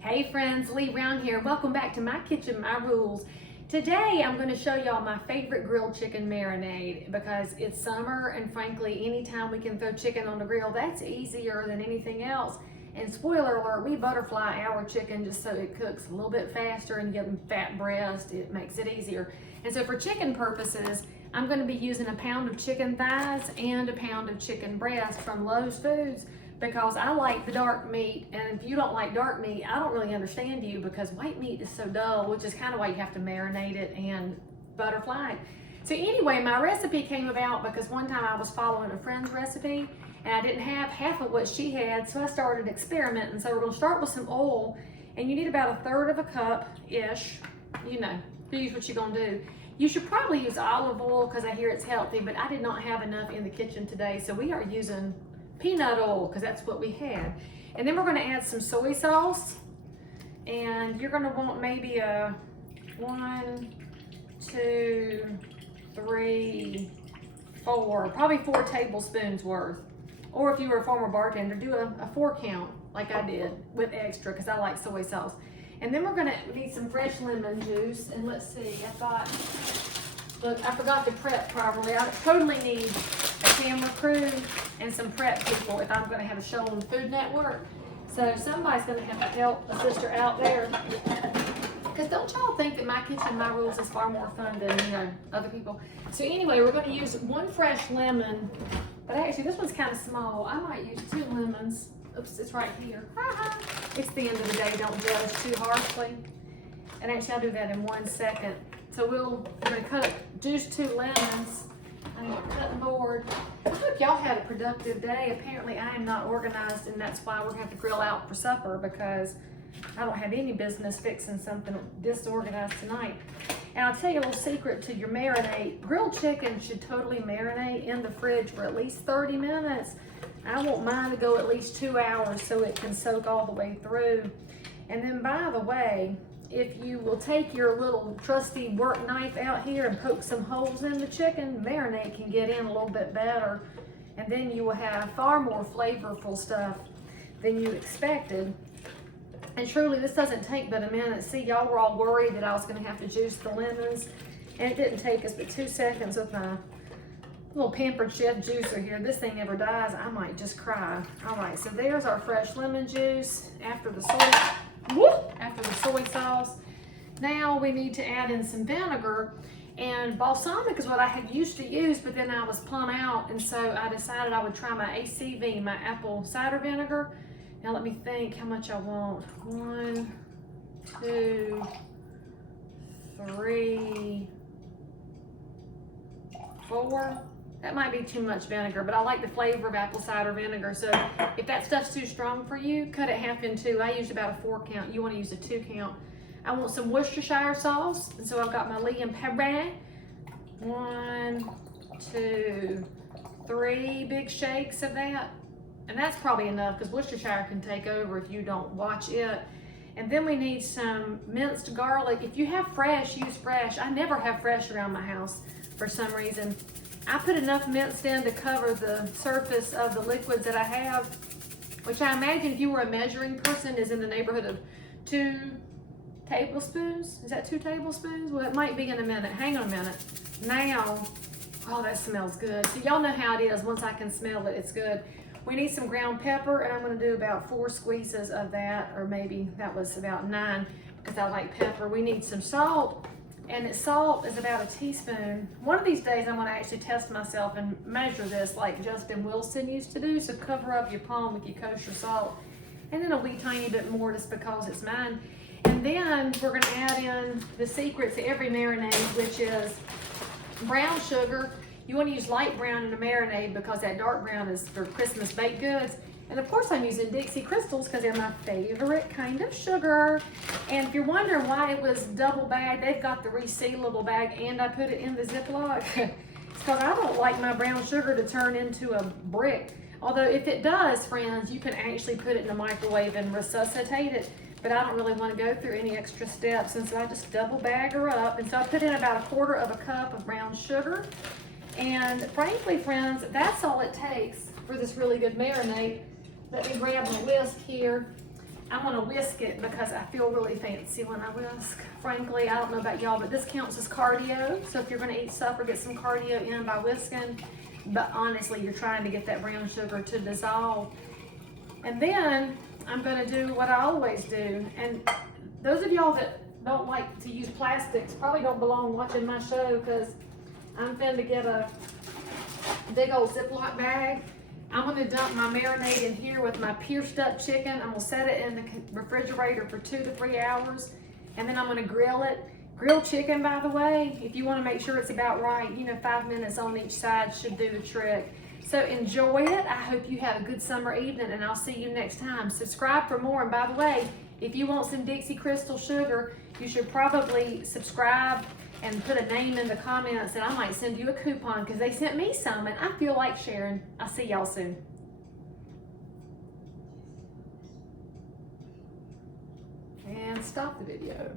Hey friends, Leigh around here. Welcome back to my kitchen, my rules. Today I'm going to show y'all my favorite grilled chicken marinade because it's summer and frankly anytime we can throw chicken on the grill that's easier than anything else. And spoiler alert, we butterfly our chicken just so it cooks a little bit faster and you get them fat breast. It makes it easier. And so for chicken purposes, I'm going to be using a pound of chicken thighs and a pound of chicken breast from Lowe's Foods because I like the dark meat, and if you don't like dark meat, I don't really understand you because white meat is so dull, which is kind of why you have to marinate it and butterfly it. So anyway, my recipe came about because one time I was following a friend's recipe and I didn't have half of what she had, so I started experimenting. So we're going to start with some oil, and you need about 1/3 cup-ish. You know, use what you're going to do. You should probably use olive oil because I hear it's healthy, but I did not have enough in the kitchen today, so we are using peanut oil because that's what we had. And then we're going to add some soy sauce, and you're going to want maybe a 1, 2, 3, 4, probably 4 tablespoons worth. Or if you were a former bartender, do a 4 count like I did with extra because I like soy sauce. And then we're going to need some fresh lemon juice. And let's see, look, I forgot to prep properly. I totally need a camera crew and some prep people if I'm going to have a show on the Food Network. So somebody's going to have to help a sister out there. Because don't y'all think that my kitchen, my rules is far more fun than, you know, other people. So anyway, we're going to use 1 fresh lemon. But actually, this one's kind of small. I might use 2 lemons. Oops, it's right here. It's the end of the day, don't judge too harshly. And actually, I'll do that in 1 second. So we're gonna juice 2 lemons. I'm cutting board. I hope y'all had a productive day. Apparently, I am not organized, and that's why we're gonna have to grill out for supper because I don't have any business fixing something disorganized tonight. And I'll tell you a little secret to your marinade. Grilled chicken should totally marinate in the fridge for at least 30 minutes. I want mine to go at least 2 hours so it can soak all the way through. And then by the way, if you will take your little trusty work knife out here and poke some holes in the chicken, marinade can get in a little bit better. And then you will have far more flavorful stuff than you expected. And truly, this doesn't take but a minute. See, y'all were all worried that I was gonna have to juice the lemons, and it didn't take us but 2 seconds with my little pampered chef juicer here. This thing never dies. I might just cry. All right, so there's our fresh lemon juice after the soy sauce. Now we need to add in some vinegar, and balsamic is what I had used to use, but then I was plumb out, and so I decided I would try my ACV, my apple cider vinegar. Now let me think how much I want. 1, 2, 3, 4. That might be too much vinegar, but I like the flavor of apple cider vinegar. So if that stuff's too strong for you, cut it half in 2. I used about a 4 count. You want to use a 2 count. I want some Worcestershire sauce, and so I've got my Lea Perrins. 1, 2, 3 big shakes of that. And that's probably enough because Worcestershire can take over if you don't watch it. And then we need some minced garlic. If you have fresh, use fresh. I never have fresh around my house for some reason. I put enough minced in to cover the surface of the liquids that I have, which I imagine if you were a measuring person is in the neighborhood of 2 tablespoons. Is that 2 tablespoons? Well, it might be in a minute. Hang on a minute. Now, oh, that smells good. So y'all know how it is. Once I can smell it, it's good. We need some ground pepper, and I'm going to do about 4 squeezes of that, or maybe that was about 9 because I like pepper. We need some salt, and salt is about 1 teaspoon. One of these days I'm going to actually test myself and measure this like Justin Wilson used to do, so cover up your palm with your kosher salt. And then a wee tiny bit more just because it's mine. And then we're going to add in the secret to every marinade, which is brown sugar. You want to use light brown in a marinade because that dark brown is for Christmas baked goods. And of course I'm using Dixie Crystals because they're my favorite kind of sugar. And if you're wondering why it was double bagged, they've got the resealable bag and I put it in the Ziploc. It's because I don't like my brown sugar to turn into a brick. Although if it does, friends, you can actually put it in the microwave and resuscitate it. But I don't really want to go through any extra steps, and so I just double bag her up. And so I put in about 1/4 cup of brown sugar. And frankly, friends, that's all it takes for this really good marinade. Let me grab my whisk here. I'm gonna whisk it because I feel really fancy when I whisk. Frankly, I don't know about y'all, but this counts as cardio. So if you're gonna eat supper, get some cardio in by whisking. But honestly, you're trying to get that brown sugar to dissolve. And then I'm gonna do what I always do. And those of y'all that don't like to use plastics probably don't belong watching my show, because I'm finna get a big old Ziploc bag. I'm gonna dump my marinade in here with my pierced up chicken. I'm gonna set it in the refrigerator for 2 to 3 hours, and then I'm gonna grill it. Grilled chicken, by the way, if you wanna make sure it's about right, you know, 5 minutes on each side should do the trick. So enjoy it. I hope you have a good summer evening, and I'll see you next time. Subscribe for more, and by the way, if you want some Dixie Crystal Sugar, you should probably subscribe and put a name in the comments, and I might send you a coupon because they sent me some and I feel like sharing. I'll see y'all soon. And stop the video.